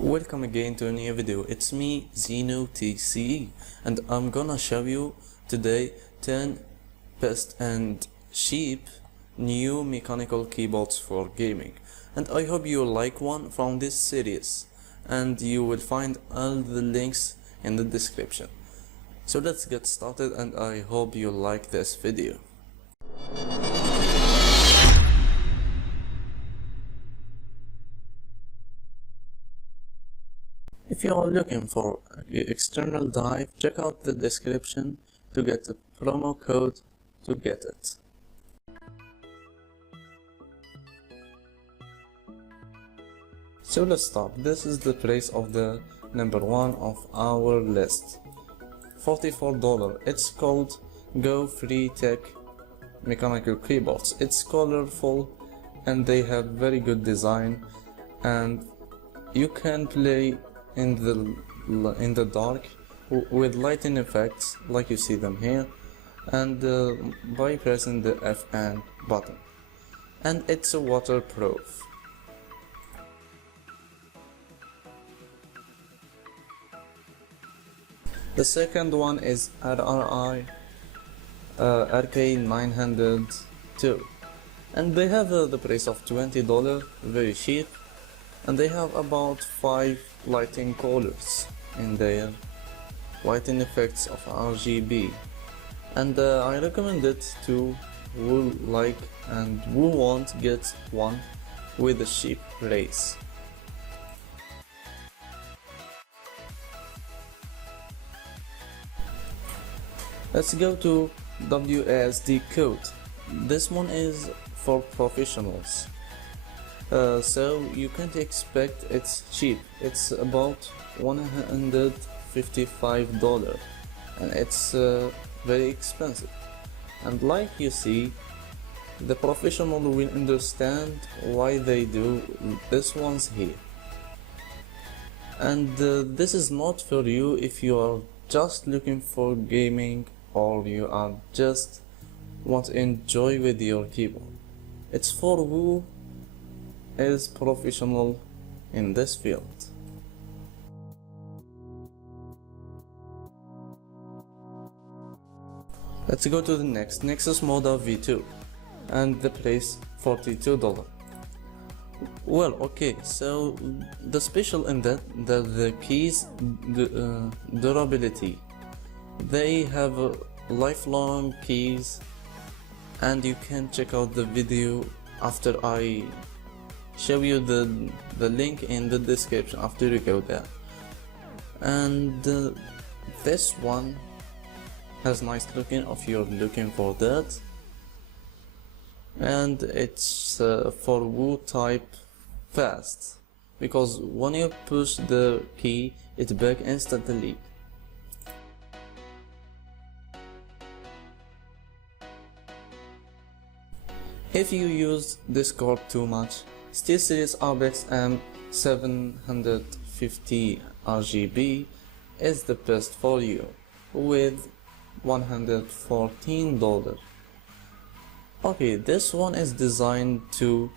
Welcome again to a new video. It's me, Zeno TCE, and I'm gonna show you today 10 best and cheap new mechanical keyboards for gaming. And I hope you like one from this series, and you will find all the links in the description. So let's get started, and I hope you like this video. If you are looking for external drive, check out the description to get the promo code to get it. So let's start. This is the price of the number one of our list. $44. It's called Go Free Tech Mechanical Keyboards. It's colorful and they have very good design, and you can play in the dark with lighting effects like you see them here, and by pressing the FN button, and it's a waterproof. The second one is RRI RK902, and they have the price of $20, very cheap, and they have about 5 lighting colors in their lighting effects of RGB, and I recommend it to who like and who won't get one with a cheap price. Let's go to WASD Code. This one is for professionals. So you can't expect it's cheap. It's about $155, and it's very expensive. And like you see, the professional will understand why they do this ones here. And this is not for you if you are just looking for gaming, or you are just want to enjoy with your keyboard. It's for who is professional in this field. Let's go to the next Nexus Moda V2, and the price $42. Well, okay, so the special in that the keys durability. They have lifelong keys, and you can check out the video after I show you the link in the description after you go there. And this one has nice looking if you're looking for that, and it's for Woo type fast, because when you push the key it back instantly. If you use Discord too much, SteelSeries Arbex M750 RGB is the best for you with $114. Okay, this one is designed to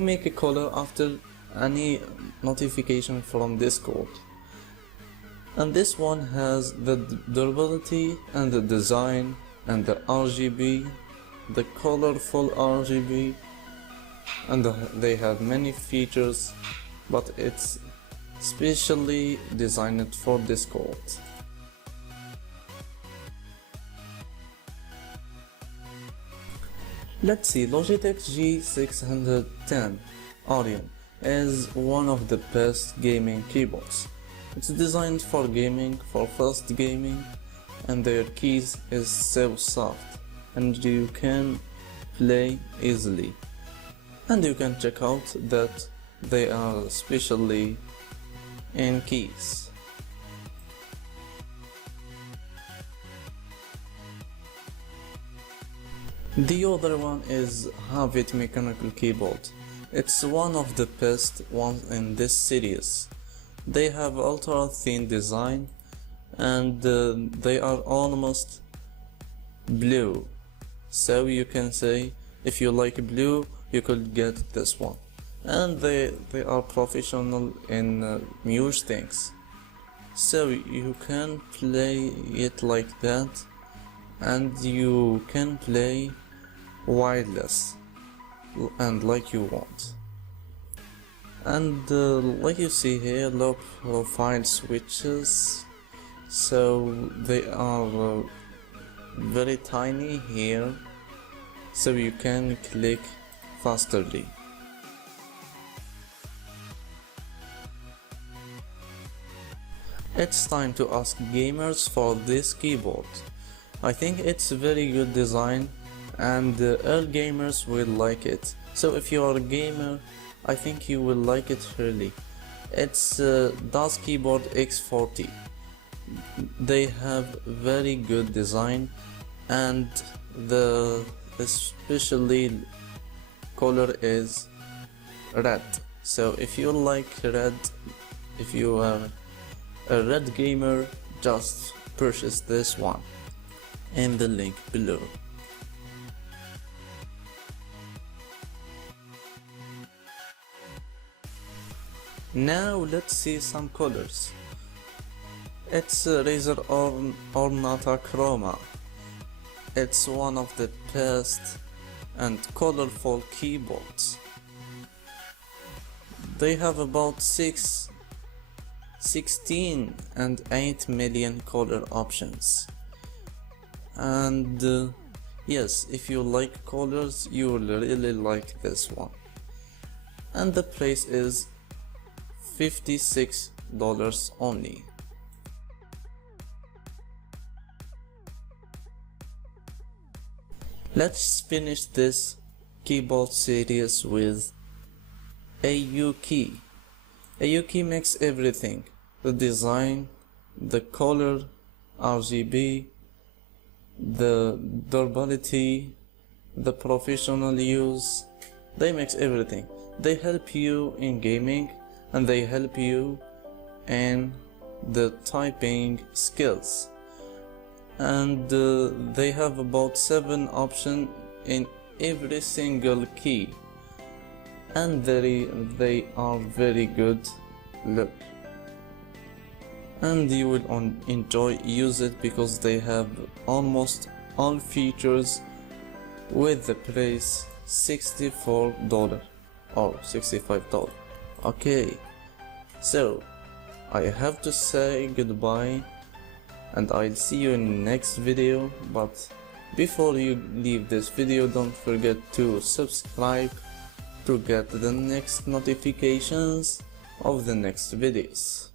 make a color after any notification from Discord, and this one has the durability and the design and the RGB, the colorful RGB, and they have many features, but it's specially designed for Discord. Let's see, Logitech G610 Orion is one of the best gaming keyboards. It's designed for gaming, for fast gaming, and their keys is so soft and you can play easily, and you can check out that they are specially in keys. The other one is Havit Mechanical Keyboard. It's one of the best ones in this series. They have ultra thin design, and they are almost blue, so you can say if you like blue you could get this one. and they are professional in huge things. So you can play it like that, and you can play wireless and like you want. And like you see here, low profile switches, so they are very tiny here, so you can click fasterly. It's time to ask gamers for this keyboard. I think it's a very good design, and all gamers will like it. So if you are a gamer, I think you will like it really. It's DAS Keyboard X40. They have very good design, and the especially color is red. So if you like red, if you are a red gamer, just purchase this one in the link below. Now let's see some colors. It's a Razer Ornata Chroma. It's one of the best and colorful keyboards. They have about 16 and 8 million color options. And yes, if you like colors, you will really like this one. And the price is $56 only. Let's finish this keyboard series with AU Key. AU Key makes everything: the design, the color, RGB, the durability, the professional use. They make everything. They help you in gaming, and they help you in the typing skills. And they have about 7 options in every single key, and they are very good look, and you will enjoy use it because they have almost all features with the price $64 or $65. Okay, so I have to say goodbye, and I'll see you in the next video. But before you leave this video, don't forget to subscribe to get the next notifications of the next videos.